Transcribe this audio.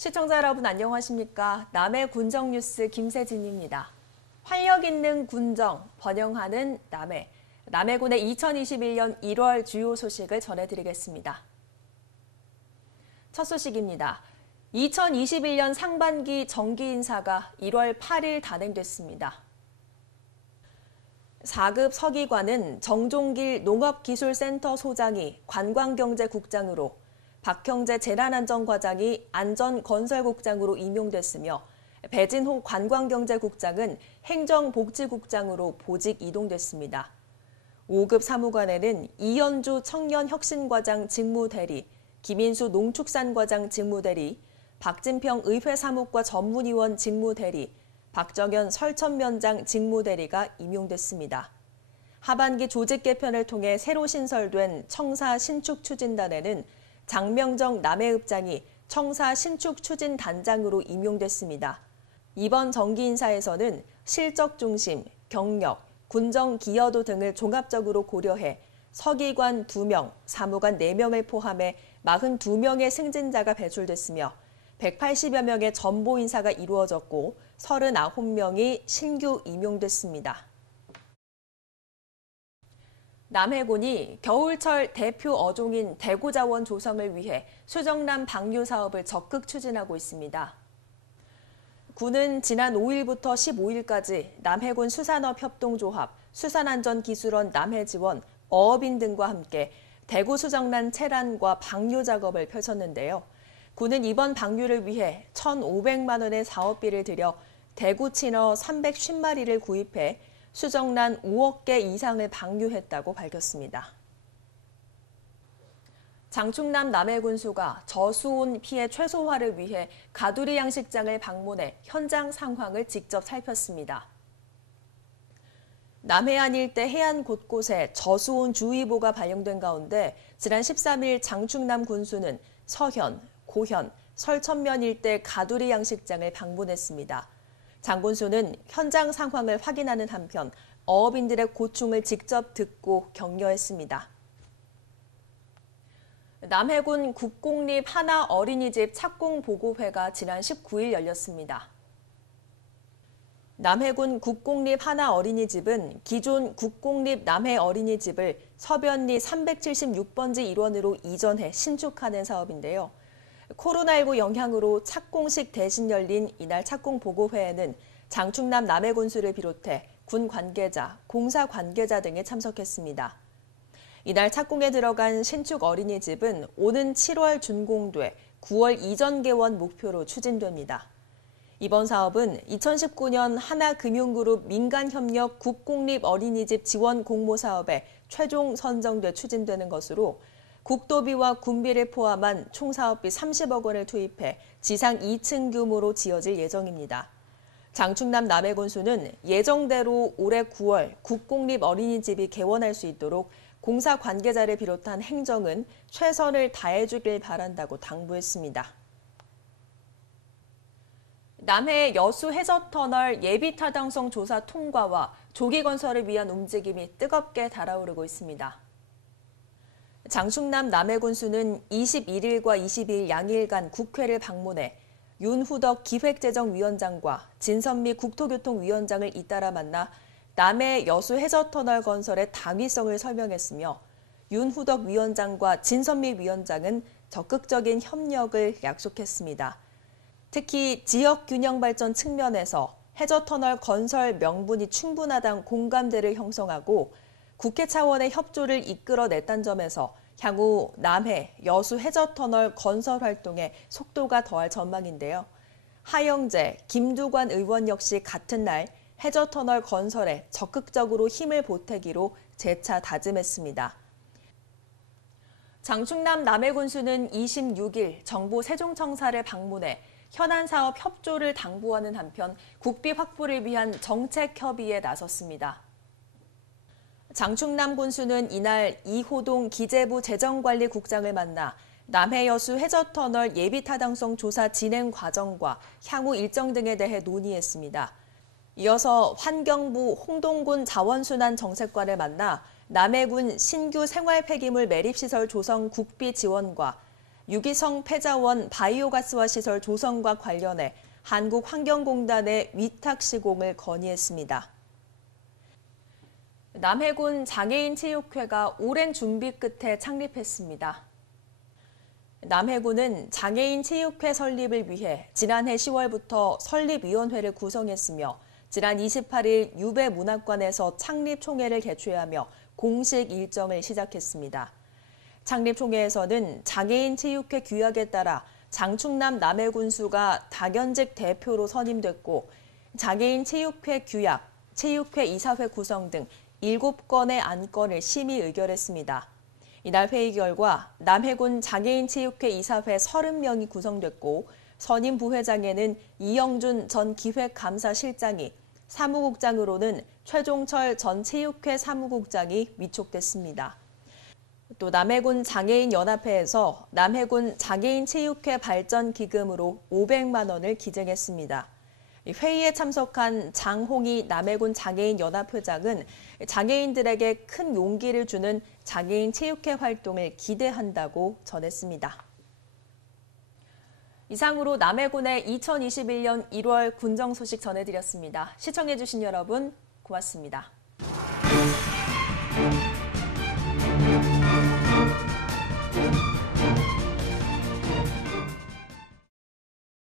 시청자 여러분 안녕하십니까? 남해 군정 뉴스 김세진입니다. 활력 있는 군정, 번영하는 남해. 남해군의 2021년 1월 주요 소식을 전해드리겠습니다. 첫 소식입니다. 2021년 상반기 정기 인사가 1월 8일 단행됐습니다. 4급 서기관은 정종길 농업기술센터 소장이 관광경제국장으로, 박형재 재난안전과장이 안전건설국장으로 임용됐으며 배진호 관광경제국장은 행정복지국장으로 보직 이동됐습니다. 5급 사무관에는 이현주 청년혁신과장 직무대리, 김인수 농축산과장 직무대리, 박진평 의회사무과 전문위원 직무대리, 박정현 설천면장 직무대리가 임용됐습니다. 하반기 조직 개편을 통해 새로 신설된 청사 신축추진단에는 장명정 남해읍장이 청사 신축추진단장으로 임용됐습니다. 이번 정기 인사에서는 실적 중심, 경력, 군정 기여도 등을 종합적으로 고려해 서기관 2명, 사무관 4명을 포함해 42명의 승진자가 배출됐으며 180여 명의 전보 인사가 이루어졌고 39명이 신규 임용됐습니다. 남해군이 겨울철 대표 어종인 대구자원 조성을 위해 수정란 방류 사업을 적극 추진하고 있습니다. 군은 지난 5일부터 15일까지 남해군 수산업협동조합, 수산안전기술원 남해지원, 어업인 등과 함께 대구 수정란 채란과 방류 작업을 펼쳤는데요. 군은 이번 방류를 위해 1,500만 원의 사업비를 들여 대구 친어 350마리를 구입해 수정란 5억 개 이상을 방류했다고 밝혔습니다. 장충남 남해군수가 저수온 피해 최소화를 위해 가두리 양식장을 방문해 현장 상황을 직접 살폈습니다. 남해안 일대 해안 곳곳에 저수온 주의보가 발령된 가운데 지난 13일 장충남 군수는 서현, 고현, 설천면 일대 가두리 양식장을 방문했습니다. 장 군수는 현장 상황을 확인하는 한편 어업인들의 고충을 직접 듣고 격려했습니다. 남해군 국공립 하나 어린이집 착공보고회가 지난 19일 열렸습니다. 남해군 국공립 하나 어린이집은 기존 국공립 남해 어린이집을 서변리 376번지 일원으로 이전해 신축하는 사업인데요. 코로나19 영향으로 착공식 대신 열린 이날 착공보고회에는 장충남 남해군수를 비롯해 군 관계자, 공사 관계자 등이 참석했습니다. 이날 착공에 들어간 신축 어린이집은 오는 7월 준공돼 9월 이전 개원 목표로 추진됩니다. 이번 사업은 2019년 하나금융그룹 민간협력 국공립 어린이집 지원 공모사업에 최종 선정돼 추진되는 것으로 국도비와 군비를 포함한 총 사업비 30억 원을 투입해 지상 2층 규모로 지어질 예정입니다. 장충남 남해군수는 예정대로 올해 9월 국공립 어린이집이 개원할 수 있도록 공사 관계자를 비롯한 행정은 최선을 다해주길 바란다고 당부했습니다. 남해 여수 해저터널 예비타당성 조사 통과와 조기 건설을 위한 움직임이 뜨겁게 달아오르고 있습니다. 장충남 남해군수는 21일과 22일 양일간 국회를 방문해 윤후덕 기획재정위원장과 진선미 국토교통위원장을 잇따라 만나 남해 여수 해저터널 건설의 당위성을 설명했으며 윤후덕 위원장과 진선미 위원장은 적극적인 협력을 약속했습니다. 특히 지역균형 발전 측면에서 해저터널 건설 명분이 충분하다는 공감대를 형성하고 국회 차원의 협조를 이끌어냈다는 점에서 향후 남해, 여수 해저터널 건설 활동에 속도가 더할 전망인데요. 하영재, 김두관 의원 역시 같은 날 해저터널 건설에 적극적으로 힘을 보태기로 재차 다짐했습니다. 장충남 남해군수는 26일 정부 세종청사를 방문해 현안 사업 협조를 당부하는 한편 국비 확보를 위한 정책 협의에 나섰습니다. 장충남 군수는 이날 이호동 기재부 재정관리국장을 만나 남해 여수 해저터널 예비타당성 조사 진행 과정과 향후 일정 등에 대해 논의했습니다. 이어서 환경부 홍동군 자원순환정책관을 만나 남해군 신규 생활 폐기물 매립시설 조성 국비 지원과 유기성 폐자원 바이오가스화 시설 조성과 관련해 한국환경공단에 위탁 시공을 건의했습니다. 남해군 장애인체육회가 오랜 준비 끝에 창립했습니다. 남해군은 장애인체육회 설립을 위해 지난해 10월부터 설립위원회를 구성했으며 지난 28일 유배문학관에서 창립총회를 개최하며 공식 일정을 시작했습니다. 창립총회에서는 장애인체육회 규약에 따라 장충남 남해군수가 당연직 대표로 선임됐고 장애인체육회 규약, 체육회 이사회 구성 등 7건의 안건을 심의 의결했습니다. 이날 회의 결과 남해군 장애인체육회 이사회 30명이 구성됐고 선임 부회장에는 이영준 전 기획감사실장이, 사무국장으로는 최종철 전 체육회 사무국장이 위촉됐습니다. 또 남해군 장애인연합회에서 남해군 장애인체육회 발전기금으로 500만 원을 기증했습니다. 회의에 참석한 장홍희 남해군 장애인연합회장은 장애인들에게 큰 용기를 주는 장애인체육회 활동을 기대한다고 전했습니다. 이상으로 남해군의 2021년 1월 군정 소식 전해드렸습니다. 시청해주신 여러분 고맙습니다.